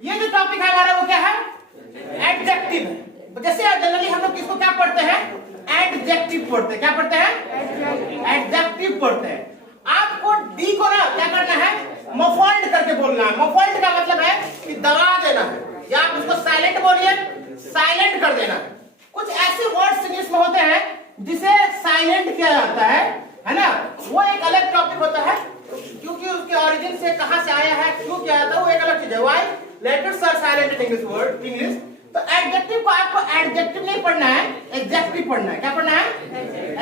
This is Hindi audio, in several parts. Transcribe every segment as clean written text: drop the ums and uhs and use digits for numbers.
ये जो टॉपिक है हमारा वो क्या है? एडजेक्टिव है। जैसे जनरली हम लोग किसको क्या पढ़ते हैं? एडजेक्टिव पढ़ते हैं। क्या पढ़ते हैं? एडजेक्टिव पढ़ते हैं। आपको डी को ना क्या करना है? मफल्ड करके बोलना है। मफल्ड का मतलब है कि दबा देना है, या आप उसको साइलेंट बोलिए, साइलेंट कर देना है। कुछ ऐसे वर्ड्स इंग्लिश में होते हैं जिसे साइलेंट किया जाता है ना, वो एक अलग टॉपिक होता है, क्योंकि उसके ओरिजिन से कहां से आया है, क्यों किया जाता है, वो एक अलग चीज है। Why letters are silent in English word English. तो एडजेक्टिव को आपको एडजेक्टिव नहीं पढ़ना है, एडजेक्टिव पढ़ना है। क्या पढ़ना है?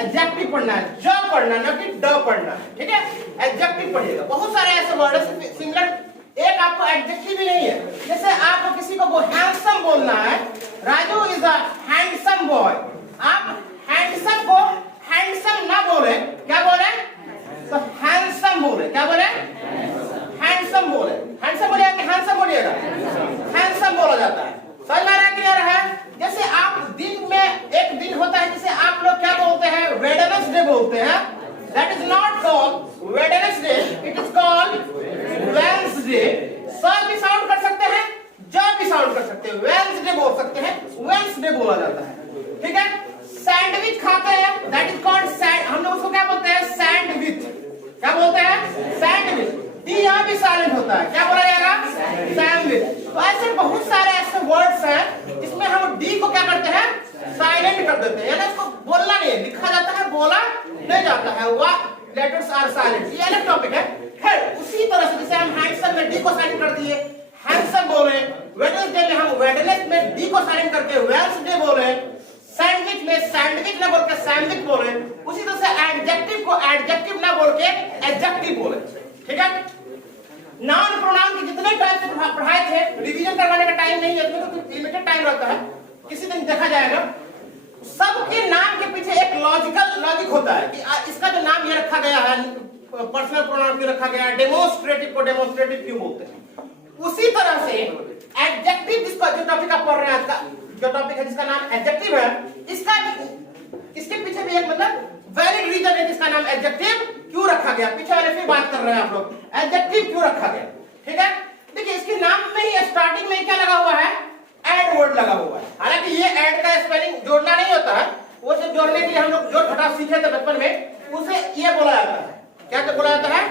एडजेक्टिव पढ़ना है, ज पढ़ना, न कि ड पढ़ना। ठीक है, एडजेक्टिव पढ़िएगा। बहुत सारे ऐसे वर्ड है सिमिलर, एक आपको एडजेक्टिव भी नहीं है। जैसे आपको किसी को हैंडसम बोलना है, Raju is a handsome boy. आप हैंडसम को हैंडसम ना बोले, क्या बोले? तो हैंडसम बोले। क्या बोले? हैंडसम बोले। हैंडसम बोलिएगा कि हैंडसम बोलिएगा? हैंडसम बोला जाता है। समझ में आ रहा है? क्लियर है? जैसे आप दिन में एक दिन होता है जिसे आप लोग क्या बोलते हैं? वेडनेसडे बोलते हैं। That is not called Wednesday, it is called Wednesday. Sir भी साउंड कर सकते हैं, जब भी साउंड कर सकते हैं, वेडनेसडे बोल सकते हैं, वेडनेसडे बोला जाता है। ठीक है, सैंडविच खाते हैं, दैट इज कॉल्ड सैंड, हम लोग उसको क्या बोलते हैं? सैंडविच। क्या बोलते हैं? सैंडविच। डी यहाँ भी साइलेंट होता है, क्या बोला जाएगा? सैंडविच। तो ऐसे बहुत सारे ऐसे वर्ड्स हैं जिसमें हम डी को क्या करते हैं? साइलेंट कर देते हैं, यानी इसको बोलना नहीं, लिखा जाता है, बोला नहीं जाता है। वह लेटर्स आर साइलेंट, ये अलग टॉपिक है। खैर उसी तरह से जैसे हम हैंडसम में डी को साइलेंट कर दिए, हैंडसम बोले, वेडनेसडे में हम वेडनेस में डी को साइलेंट करके वेडनेसडे बोले, सैंडविच में सैंडविच ना बोल के सैंडविच बोले, उसी तरह से एडजेक्टिव को एडजेक्टिव ना बोल के एडजेक्टिव बोले। ठीक है, नाउन प्रोनाउन के जितने टाइप से पढ़ाए थे, रिवीजन करवाने का टाइम नहीं है, क्योंकि लिमिटेड टाइम रहता है, किसी दिन देखा जाएगा। सबके नाम के पीछे एक लॉजिक होता है कि इसका जो नाम ये रखा गया है, पर्सनल प्रोनाउन क्यों रखा गया है, डेमोन्स्ट्रेटिव को डेमोन्स्ट्रेटिव क्यों बोलते हैं। उसी तरह से एडजेक्टिव, जिसका जो टॉपिक आप पढ़ रहे हैं, इसका जो टॉपिक है जिसका नाम एडजेक्टिव है, इसके पीछे भी एक मतलब वैलिड रीजन है जिसका नाम एडजेक्टिव क्यों रखा गया। पीछे वाले फिर बात कर रहे हैं आप लोग, एडजेक्टिव क्यों रखा गया। ठीक है, देखिए इसके नाम में ही स्टार्टिंग में क्या लगा हुआ है? एड वर्ड लगा हुआ है। हालांकि ये एड का स्पेलिंग जोड़ना नहीं होता है, वो सिर्फ जोड़ने के लिए हम लोग जो फटा सीखे थे बचपन में, उसे ये बोला जाता है। क्या बोला जाता है?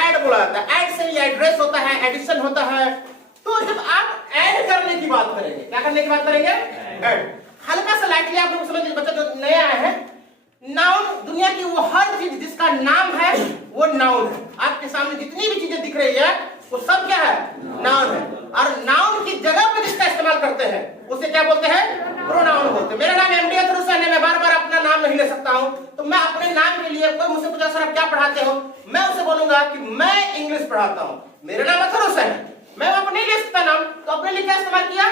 एड बोला जाता है। एड से ये एड्रेस होता है, एडिशन होता है। तो जब आप ऐड करने की बात करेंगे, क्या करने की बात करेंगे? ऐड। हल्का सा लाइटली आप लोग समझ लीजिए, बच्चा जो नए आए हैं, नाउन दुनिया की वो हर चीज जिसका नाम है वो नाउन है। आपके सामने जितनी भी चीजें दिख रही है वो सब क्या है? नाउन है। और नाउन की जगह पर जिसका इस्तेमाल करते हैं उसे क्या बोलते हैं? प्रोनाउन बोलते हैं। मेरा नाम एमडी अतुल हुसैन है, मैं बार बार अपना नाम नहीं ले सकता हूं, तो मैं अपने नाम के लिए कोई मुझसे पूछा सर आप क्या पढ़ाते हो, मैं उसे बोलूंगा कि मैं इंग्लिश पढ़ाता हूं, मेरा नाम अतुल हुसैन है। मैं अपने लिए इसका नाम, तो अपने लिए क्या इस्तेमाल किया?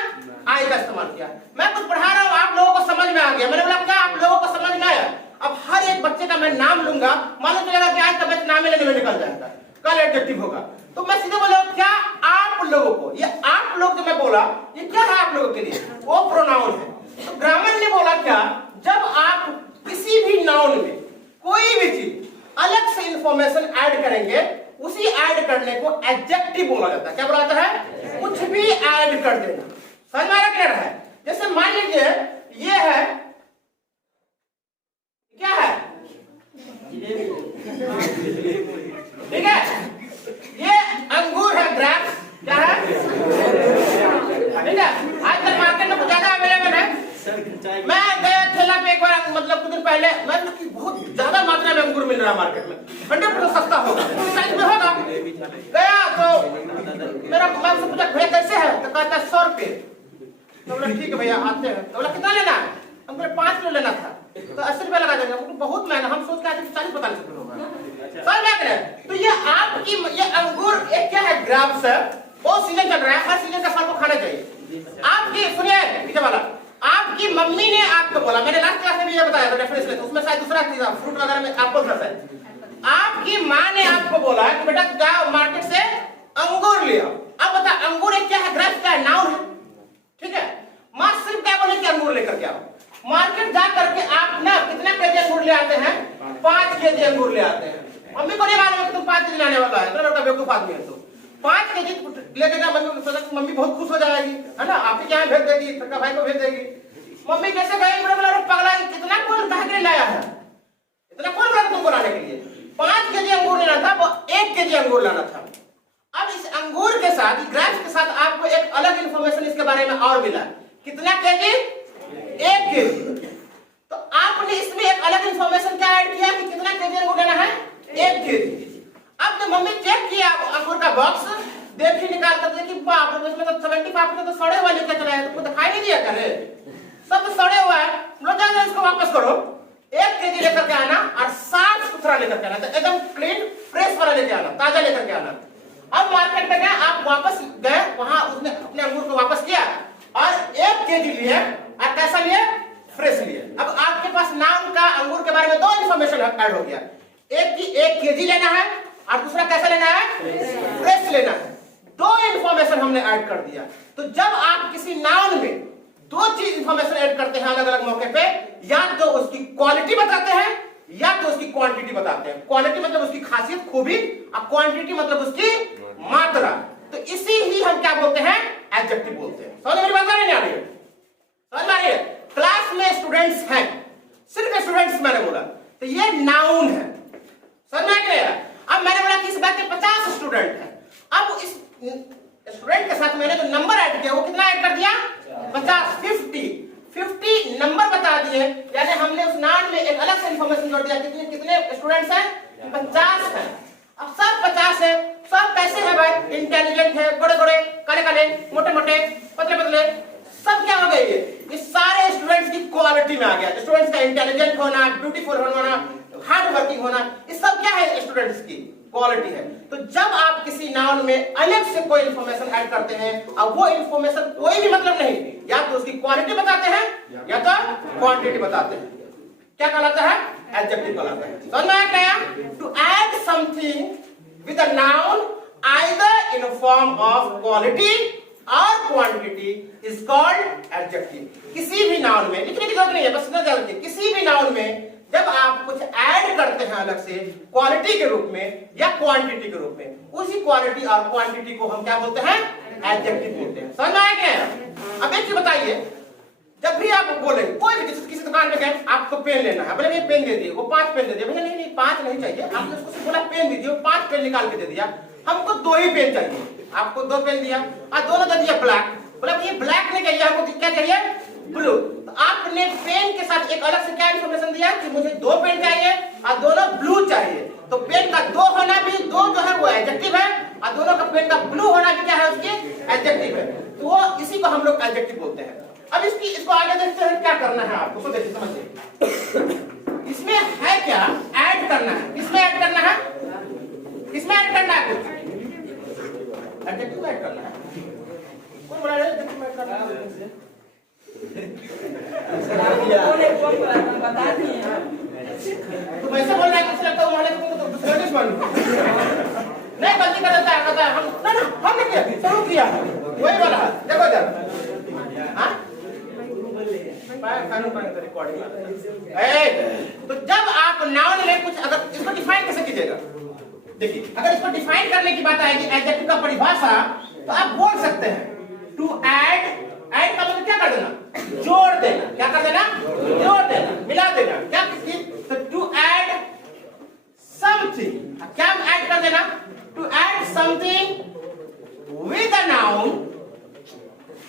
आई का इस्तेमाल किया। मैं कुछ पढ़ा रहा हूं, आप लोगों को समझ में आ गया, मैंने बोला क्या आप लोगों को समझ में आया? अब हर एक बच्चे का मैं नाम लूंगा, मालूम चलेगा कि आज का बैच नाम लेने में निकल जाएगा, कल एडजेक्टिव होगा, तो मैं सीधे बोला क्या आप लोगों को, ये आप लोग जो मैं बोला ये क्या है आप लोगों के लिए? वो प्रोनाउन है। तो ग्रामर ने बोला क्या, जब आप किसी भी नाउन में कोई भी चीज अलग से इंफॉर्मेशन ऐड करेंगे, उसी ऐड करने को एडजेक्टिव बोला जाता है। क्या बोला जाता है? कुछ भी ऐड कर देना। समझ में आ रहा है? जैसे मान लीजिए ये है, क्या है? ठीक है, ये अंगूर है, ग्रेप्स। क्या है? ठीक है, आजकल मार्केट में कुछ ज्यादा अवेलेबल है। मैं गया ठेला पे एक बार, मतलब कुछ दिन पहले, मतलब कि बहुत ज्यादा मात्रा में अंगूर मिल रहा है मार्केट में, 100% सस्ता होगा, साइज में होगा। गया तो मेरा मैं उससे पूछा भैया कैसे है, तो कहता है 100 रुपए। तो बोला ठीक है भैया आते हैं। तो बोला कितना लेना है? हमको 5 किलो लेना था, तो 80 रुपया लगा देंगे। बहुत महंगा, हम सोच के आए थे 40-45 रुपये होगा। समझ में आ रहा है? तो ये आपकी ये अंगूर एक क्या है? ग्रेप्स है, बहुत सीजन चल रहा है, हर सीजन का फल को खाना चाहिए। आपकी सुनिए पीछे वाला, आपकी मम्मी ने आपको बोला, मैंने लास्ट क्लास में भी ये बताया था डेफिनेशन, उसमें शायद दूसरा चीज फ्रूट वगैरह में एप्पल था। आपकी माँ ने आपको बोला कि बेटा जाओ मार्केट से अंगूर ले आओ। अब बता अंगूर एक क्या है? ग्रेप्स क्या है? नाउन है। ठीक है, माँ सिर्फ क्या बोले कि अंगूर लेकर के आओ। मार्केट जा करके आप ना कितना केजी अंगूर ले आते हैं? 5 केजी अंगूर ले आते हैं। मम्मी को नहीं मालूम है कि तुम 5 केजी लाने वाला है, तो बेटा बेवकूफ आदमी है। तो 5 केजी लेके गया, मम्मी को मतलब मम्मी बहुत खुश हो जाएगी, है ना, आपके यहाँ भेज देगी, छोटा भाई को भेज देगी। मम्मी कैसे गई, बड़े बोला पगला कितना कौन कहा के लाया है, इतना कौन बोला तुमको लाने के लिए? 5 केजी अंगूर लेना था, वो 1 केजी अंगूर लाना था। अब इस अंगूर के साथ, ग्रेप्स के साथ आपको एक अलग इंफॉर्मेशन इसके बारे में और मिला, कितना केजी? 1 केजी। तो आपने इसमें एक अलग इंफॉर्मेशन क्या ऐड किया कि कितना केजी अंगूर लेना है? 1 केजी। अब जब मम्मी चेक किया अंगूर का बॉक्स, देखी निकाल कर देखी, बाप रे, इसमें तो 75% तो सड़े हुआ लेकर चला है, तुमको दिखाई नहीं दिया करे, सब तो सड़े हुआ है। लोग इसको वापस करो, 1 केजी लेकर के आना और साफ सुथरा लेकर के आना, एकदम क्लीन फ्रेश वाला लेके आना, ताजा लेकर के आना। अब मार्केट में गए, आप वापस गए, वहां उसने अपने अंगूर को वापस किया और 1 केजी लिए और कैसा लिए? फ्रेश लिए। अब आपके पास नाम का अंगूर के बारे में 2 इंफॉर्मेशन ऐड हो गया, एक की 1 केजी लेना है और दूसरा कैसा लेना है? फ्रेश लेना है। 2 इंफॉर्मेशन हमने ऐड कर दिया। तो जब आप किसी नाउन में 2 चीज इंफॉर्मेशन ऐड करते हैं अलग अलग मौके पे, या तो उसकी क्वालिटी बताते हैं या तो उसकी क्वांटिटी बताते हैं। क्वालिटी मतलब उसकी खासियत, खूबी, और क्वांटिटी मतलब उसकी मात्रा। तो इसी ही हम क्या बोलते हैं? एडजेक्टिव बोलते हैं। समझ मेरी बात आ रही है? समझ में आ रही है? क्लास में स्टूडेंट्स हैं, सिर्फ स्टूडेंट्स मैंने बोला, तो ये नाउन है। समझ में आ गया? अब मैंने बोला कि इस बैच में 50 स्टूडेंट है। अब इस स्टूडेंट के साथ मैंने जो नंबर ऐड किया वो कितना ऐड कर दिया? 50, 50 नंबर बता दिए, यानी हमने उस नाउन में एक अलग से इंफॉर्मेशन जोड़ दिया। कितने स्टूडेंट्स हैं? 50 हैं। अब सब 50 है, सब कैसे है भाई? इंटेलिजेंट है, गोरे गोरे, काले काले, मोटे मोटे, पतले पतले, सब क्या हो गए? ये सारे स्टूडेंट्स की क्वालिटी में आ गया। स्टूडेंट्स का इंटेलिजेंट होना, ब्यूटीफुल होना, हार्ड वर्किंग होना, ये सब क्या है? स्टूडेंट्स की क्वालिटी है। तो जब आप किसी नाउन में अलग से कोई इंफॉर्मेशन ऐड करते हैं और वो इंफॉर्मेशन कोई भी मतलब नहीं, या तो उसकी क्वालिटी बताते हैं या तो क्वांटिटी बताते हैं, क्या कहलाता है? एडजेक्टिव कहलाता है। समझ में आ गया? To add something with a noun either in form of quality or quantity is called adjective. किसी भी नाउन में, लिखने की जरूरत नहीं है, बस इतना जान रखिए, किसी भी नाउन में जब आप कुछ ऐड करते हैं अलग से, क्वालिटी के रूप में या क्वांटिटी के रूप में, उसी क्वालिटी और क्वांटिटी को हम क्या बोलते हैं? एडजेक्टिव बोलते हैं। समझ में आ गया? अब एक चीज बताइए, जब भी आप बोले कोई भी किसी दुकान में गए, आपको पेन लेना है, बोले ये पेन दे दिए, वो 5 पेन दे दिया, भैया नहीं 5 नहीं चाहिए, आपने उसको सिर्फ बोला पेन दीजिए, वो 5 पेन निकाल के दे दिया, हमको 2 ही पेन चाहिए, आपको 2 पेन दिया और दोनों दे दिया ब्लैक, बोला ये ब्लैक नहीं चाहिए, हमको क्या चाहिए? ब्लू। तो आपने पेन के साथ एक अलग से क्या इंफॉर्मेशन दिया कि मुझे 2 पेन चाहिए और दोनों ब्लू चाहिए। तो पेन का 2 होना भी, 2 जो है वो एडजेक्टिव है, और दोनों का पेन का ब्लू होना भी क्या है? उसकी एडजेक्टिव है। तो वो इसी को हम लोग एडजेक्टिव बोलते हैं। अब इसको आगे देखते हैं क्या करना है आपको, तो देखिए समझिए इसमें है क्या ऐड करना है। किसमें ऐड करना है? किसमें ऐड करना है? कुछ एडजेक्टिव ऐड करना है। कौन बोला है एडजेक्टिव ऐड करना है? बता दिए तुम ऐसे बोल रहा है कि लगता है तुम्हारे को तो दूसरा डिश मालूम नहीं, गलती कर देता है, कहता है हम ना हमने किया, शुरू किया वही वाला। देखो इधर, हां तो जब आप नाउन में कुछ, अगर इसको डिफाइन कैसे कीजिएगा? देखिए, अगर इसको डिफाइन करने की बात आएगी एडजेक्टिव का परिभाषा, तो आप बोल सकते हैं टू ऐड। ऐड का मतलब क्या कर देना? जोड़ देना। क्या कर देना? जोड़ देना, मिला देना। क्या? तो टू ऐड समथिंग, क्या ऐड कर देना? To add something with a noun,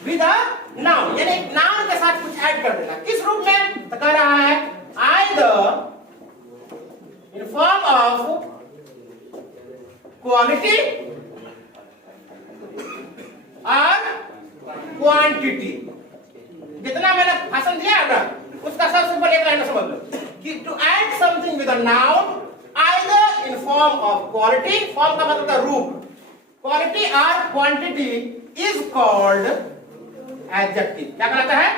with a noun, यानी एक नाउन के साथ कुछ ऐड कर देना। किस रूप में? तो कह रहा है either in form of quality or quantity. जितना मैंने भाषण दिया है ना, उसका सबसे ऊपर एक लाइन समझ लो कि to add something with a noun either in form of quality, form का मतलब होता है रूप, quality or quantity is called adjective. क्या कहलाता है?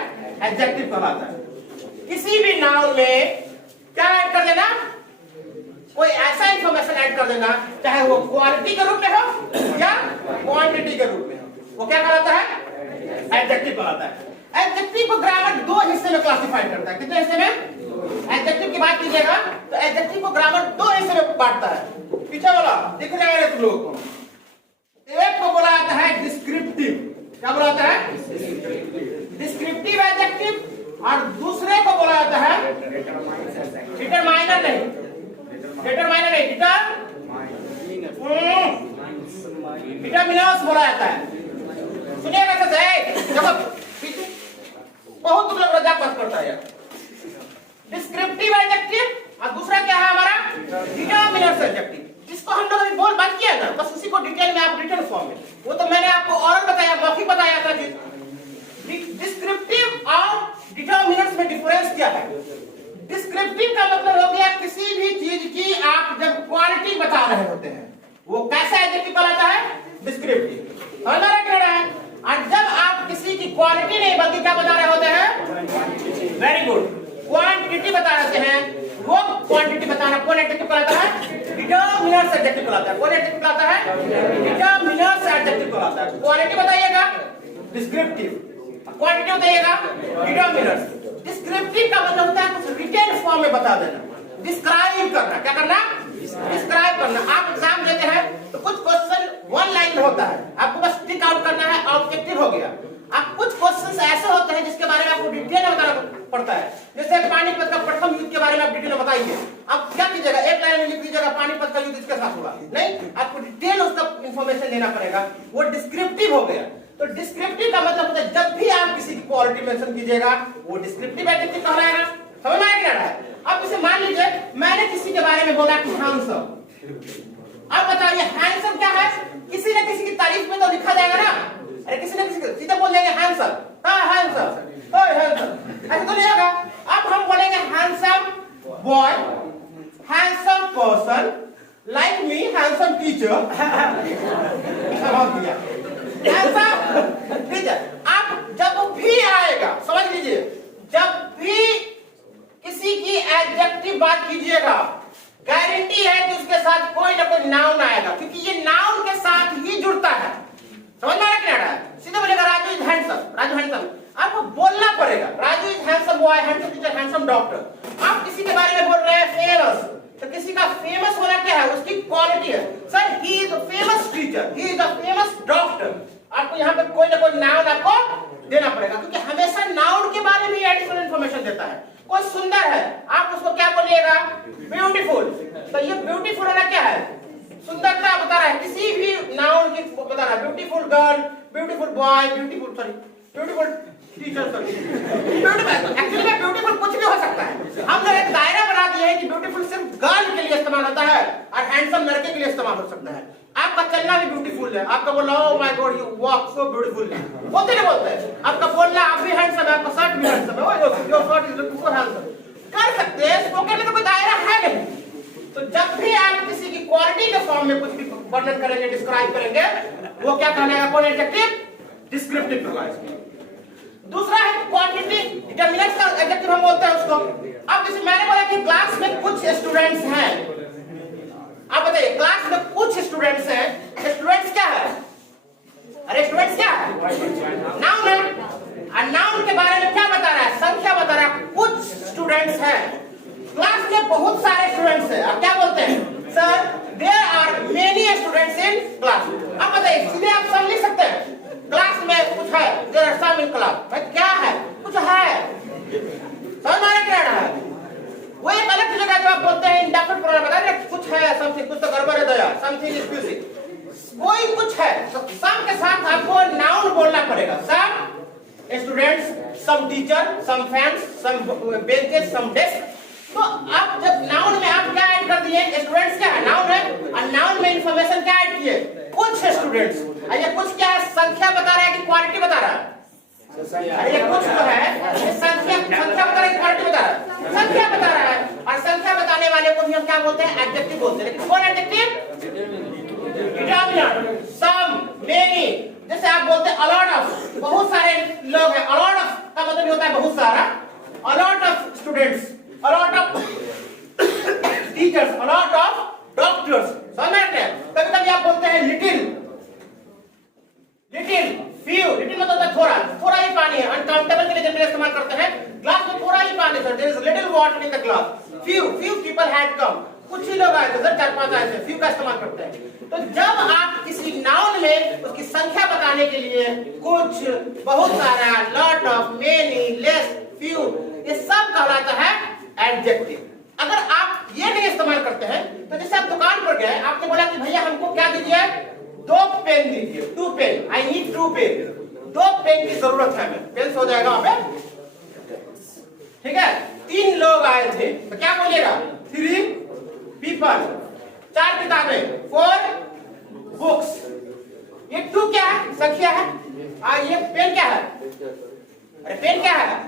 एडजेक्टिव कहलाता है। किसी भी नाउन में क्या ऐड कर देना? कोई ऐसा इंफॉर्मेशन ऐड कर देना, चाहे वो क्वालिटी के रूप में हो या क्वांटिटी के रूप में हो, वो क्या कहलाता है? एडजेक्टिव कहलाता है। एडजेक्टिव को ग्रामर 2 हिस्से में क्लासिफाई करता है। कितने हिस्से में? एडजेक्टिव की बात कीजिएगा तो एडजेक्टिव को ग्रामर 2 हिस्से में बांटता है। पीछे वाला दिख रहा है तुम लोगों को? एक को बोला जाता है डिस्क्रिप्टिव। क्या बोला जाता है? Descriptive adjective. और दूसरे को बोला जाता है डिटरमाइनर नहीं, डिटरमिनर्स बोला जाता है। सुनिएगा कैसे है, देखो बहुत लोग मजाक मत करता है। डिस्क्रिप्टिव एडजेक्टिव और दूसरा क्या है हमारा डिटरमिनर्स एडजेक्टिव, जिसको हम लोग अभी बोल बात किया ना, बस उसी को डिटेल में आप रिटर्न फॉर्म में, वो तो मैंने आपको और बताया, मौखिक बताया था कि डिस्क्रिप्टिव और डिटरमिनर्स में डिफरेंस क्या है। डिस्क्रिप्टिव का मतलब हो गया किसी भी चीज की आप जब क्वालिटी बता रहे होते हैं, वो कैसा एडजेक्टिव कहलाता है? डिस्क्रिप्टिव। हमारा क्या है, और जब आप किसी की क्वालिटी नहीं बल्कि क्या बता रहे होते हैं? वेरी गुड, क्वांटिटी बता रहे हैं, वो क्वांटिटी बताना कौन एडजेक्टिव कहलाता है? डिटरमिनर्स एडजेक्टिव कहलाता है। कौन एडजेक्टिव कहलाता है? डिटरमिनर्स एडजेक्टिव कहलाता है। क्वालिटी बताइएगा डिस्क्रिप्टिव, क्वांटिटी बताइएगा डिटरमिनर्स। डिस्क्रिप्टिव का मतलब होता है कुछ रिटेन फॉर्म में बता देना, डिस्क्राइब करना। क्या करना? डिस्क्राइब करना। आप एग्जाम देते हैं तो कुछ क्वेश्चन वन लाइन में होता है, आपको बस टिक आउट करना है, ऑब्जेक्टिव हो गया। अब कुछ क्वेश्चंस ऐसे होते हैं जिसके बारे में आपको डिटेल में बताना पड़ता है, जैसे पानीपत का प्रथम युद्ध के बारे में आप डिटेल में बताइए। अब क्या कीजिएगा, एक लाइन में लिख दीजिएगा पानीपत का युद्ध इसके साथ हुआ, नहीं, आपको डिटेल उसका इंफॉर्मेशन देना पड़ेगा, वो डिस्क्रिप्टिव हो गया। तो डिस्क्रिप्टिव का मतलब होता है जब भी आप किसी की क्वालिटी मेंशन कीजिएगा वो डिस्क्रिप्टिव एडजेक्टिव कहलाएगा। समझ में आ रहा है? अब इसे मान लीजिए मैंने किसी के बारे में बोला कि हैंडसम, अब बताइए हैंडसम क्या है? किसी न किसी की तारीफ में तो लिखा जाएगा ना, अरे किसी न किसी सीधे बोल देंगे हैंडसम, हाँ हैंडसम, ओए हैंडसम, ऐसे तो नहीं होगा। अब हम बोलेंगे handsome boy, handsome person, like me handsome teacher. ठीक है, आप जब भी आएगा, समझ लीजिए, जब भी किसी की एडजेक्टिव बात कीजिएगा, गारंटी है कि उसके साथ कोई ना कोई नाउन आएगा, क्योंकि ये नाउन के साथ ही जुड़ता है। समझ में आ रहा है? सीधे बोलेगा Raju is handsome, Raju handsome, आपको बोलना पड़ेगा Raju is handsome boy, handsome teacher, handsome doctor. आप किसी के बारे में बोल रहे हैं फेमस, तो किसी का फेमस होना क्या है? उसकी क्वालिटी है। Sir he is a famous teacher, he is a famous doctor, आपको यहाँ पे कोई ना कोई नाउन आपको देना पड़ेगा, क्योंकि हमेशा नाउन के बारे में एडिशनल इंफॉर्मेशन देता है। कोई सुंदर है, आप उसको क्या बोलिएगा? ब्यूटीफुल। तो ये ब्यूटीफुल होना क्या है? सुंदरता बता रहा है, किसी भी नाउन की बता रहा है, beautiful girl, beautiful boy, beautiful teacher, actually में ब्यूटीफुल कुछ भी हो सकता है। हम लोग एक दायरा बना दिए हैं कि ब्यूटीफुल सिर्फ गर्ल के लिए इस्तेमाल होता है और हैंडसम लड़के के लिए इस्तेमाल हो सकता है। आपका चलना भी ब्यूटीफुल है, आपका बोलना oh my God you walk so beautiful, बोलते नहीं बोलते? आपका बोलना आप भी हैंडसम है, आपका शर्ट भी हैंडसम है, oh your shirt is looking so handsome, कर सकते हैं। स्पोकन में तो कोई दायरा है नहीं। तो जब भी आप किसी की क्वालिटी के फॉर्म में कुछ भी वर्णन करेंगे, डिस्क्राइब करेंगे, वो क्या कहलाएगा? कौन एडजेक्टिव? डिस्क्रिप्टिव कहलाएगा। दूसरा है क्वांटिटी, डिटरमिनर्स का एडजेक्टिव हम बोलते हैं उसको। अब जैसे मैंने बोला कि क्लास में कुछ स्टूडेंट्स हैं, आप बताइए क्लास में कुछ स्टूडेंट्स हैं, स्टूडेंट्स क्या है? अरे स्टूडेंट्स क्या है? नाउन है, और नाउन के बारे में क्या बता रहा है? संख्या बता रहा है, कुछ स्टूडेंट्स हैं। क्लास में बहुत सारे स्टूडेंट्स हैं, आप क्या बोलते हैं? Sir there are many students in class. अब बताइए सीधे आप सब लिख सकते हैं क्लास में कुछ है, there are some in class. भाई क्या है? कुछ है, समझ में आ रहा है? वो एक अलग जगह जब आप बोलते हैं इंडेफिनिट प्रोनाउन बता रहे कुछ है, समथिंग, कुछ तो गड़बड़ है दया, समथिंग इज म्यूजिक, कोई कुछ है, तो सम के साथ आपको नाउन बोलना पड़ेगा। सम स्टूडेंट्स, सम टीचर, सम फैंस, सम बेंचेस, सम डेस्क। तो आप जब नाउन में आप क्या ऐड कर दिए? स्टूडेंट्स क्या है? नाउन है, और नाउन में इंफॉर्मेशन क्या ऐड किए? कुछ स्टूडेंट्स। ये कुछ क्या है? संख्या बता रहा है कि क्वालिटी बता रहा है? अरे ये कुछ तो है, ये संख्या बता रहा है, क्वालिटी बता रहा है? संख्या बता रहा है, और संख्या बताने वाले को भी हम क्या बोलते हैं? एडजेक्टिव बोलते हैं। लेकिन कौन एडजेक्टिव? डिटरमिनर, सम, मेनी। जैसे आप बोलते हैं अलॉट ऑफ, बहुत सारे लोग हैं, अलॉट ऑफ का मतलब होता है बहुत सारा, a lot of students, a lot of teachers, a lot of doctors. समझ में आते हैं? कभी-कभी आप बोलते हैं लिटिल, लिटिल, फ्यू, लिटिल मतलब होता है थोड़ा, थोड़ा ही पानी है, अनकाउंटेबल के लिए जनरली इस्तेमाल करते हैं, ग्लास में थोड़ा ही पानी sir, there is little water in the glass, few people had come. कुछ ही लोग आए थे सर, 4-5 आए थे, फ्यू का इस्तेमाल करते हैं। तो जब आप किसी नाउन में उसकी संख्या बताने के लिए कुछ, बहुत सारा, lot of, many, less, few, ये सब कहलाता है एडजेक्टिव। अगर आप ये नहीं इस्तेमाल करते हैं तो जैसे आप दुकान पर गए, आपने बोला कि भैया हमको क्या दीजिए, 2 पेन दीजिए, 2 pen, I need 2 pen, 2 pen की जरूरत है हमें, पेन हो जाएगा वहां पे, ठीक है। 3 लोग आए थे तो क्या बोलिएगा, 3 पीपल, 4 किताबें, 4 बुक्स। ये 2 क्या है, संख्या है, और ये पेन क्या है, अरे पेन क्या है,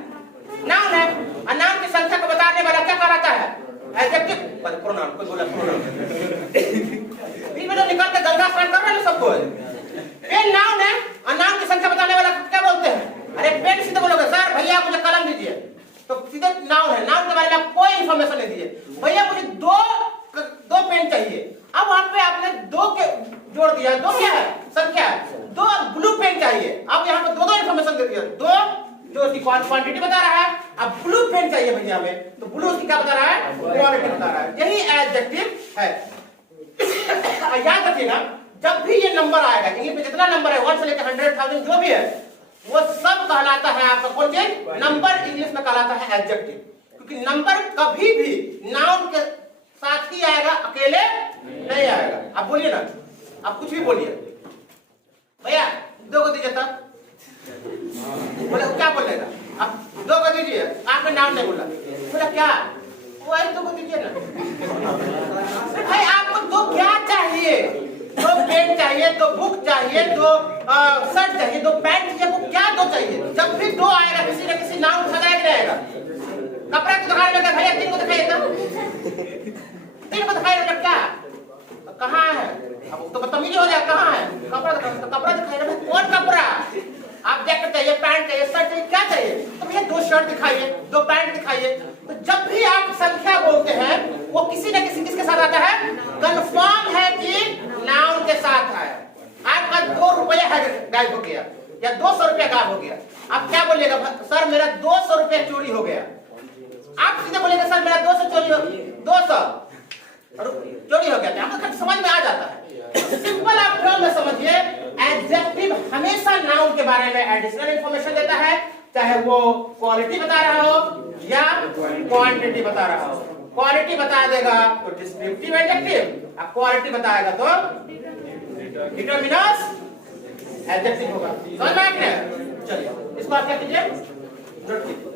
नाउन है, और नाउन की संख्या को बताने वाला क्या कहलाता है, एडजेक्टिव, प्रोनाउन। कोई बोला प्रोनाउन, बीच में तो निकल के गंगा स्नान कर रहे हैं सबको। पेन नाउन है और नाउन की संख्या बताने वाला क्या बोलते हैं, अरे पेन सीधे बोलोगे सर भैया मुझे कलम दीजिए, तो सीधे नाउन है, नाउन के बारे में आप कोई इंफॉर्मेशन नहीं दिए, भैया मुझे 2 पेन चाहिए। अब वहां पे आपने 2 के जोड़ दिया, 2 क्या है, संख्या है, 2 ब्लू पेन चाहिए, अब यहाँ पे 2 इंफॉर्मेशन दे दिया, 2 जो उसकी क्वांटिटी बता रहा है, अब ब्लू पेन चाहिए भैया हमें, तो ब्लू उसकी क्या बता रहा है, क्वालिटी बता रहा है, यही एडजेक्टिव है। याद रखिएगा, जब भी ये नंबर आएगा, इंग्लिश में जितना नंबर है 1 से लेकर 100,000 जो भी है, वो सब कहलाता है आपका कौन चीज, नंबर इंग्लिश में कहलाता है एडजेक्टिव, क्योंकि नंबर कभी भी नाउन के साथ ही आएगा, अकेले नहीं आएगा। आप बोलिए ना, आप कुछ भी बोलिए, भैया 2 को दीजिए तब, बोले क्या बोलेगा, अब 2 को दीजिए, आपने नाम नहीं बोला, बोला क्या, वही 2 को दीजिए ना, भाई आपको 2 क्या चाहिए, 2 पेन चाहिए, 2 बुक चाहिए, 2 शर्ट चाहिए, 2 पैंट चाहिए, आपको क्या 2 चाहिए। जब भी 2 आएगा किसी न किसी नाउन सजाया जाएगा। कपड़ा की दुकान में गए भैया 3 को दिखाइए ना, 3 को दिखाइए ना, क्या कहाँ है, अब तो बदतमीजी हो जाए, कहाँ है कपड़ा दिखाइए ना, कौन कपड़ा, आप जैकेट चाहिए, पैंट चाहिए, शर्ट चाहिए, क्या चाहिए, तो भैया 2 शर्ट दिखाइए, 2 पैंट दिखाइए। तो जब भी आप संख्या बोलते हैं वो किसी न किसी किसके साथ आता है, कंफर्म है कि नाउन के साथ है। आपका 2 रुपया गायब हो गया या 200 रुपया गायब हो गया, आप क्या बोलिएगा, सर मेरा 200 रुपया चोरी हो गया। आप सीधे बोलेंगे सर मेरा 200 चोरी हो, 200 चोरी हो गया, हमको समझ में आ जाता है। सिंपल आप टर्म में समझिए, एडजेक्टिव हमेशा नाउन के बारे में एडिशनल इंफॉर्मेशन देता है, चाहे वो क्वालिटी बता रहा हो या क्वांटिटी बता रहा हो। क्वालिटी बता देगा तो डिस्क्रिप्टिव एडजेक्टिव, अब क्वालिटी बताएगा तो डिटरमिनर्स एडजेक्टिव होगा। समझ में आ गया? चलिए इसको आप क्या कीजिए, नोट कीजिए।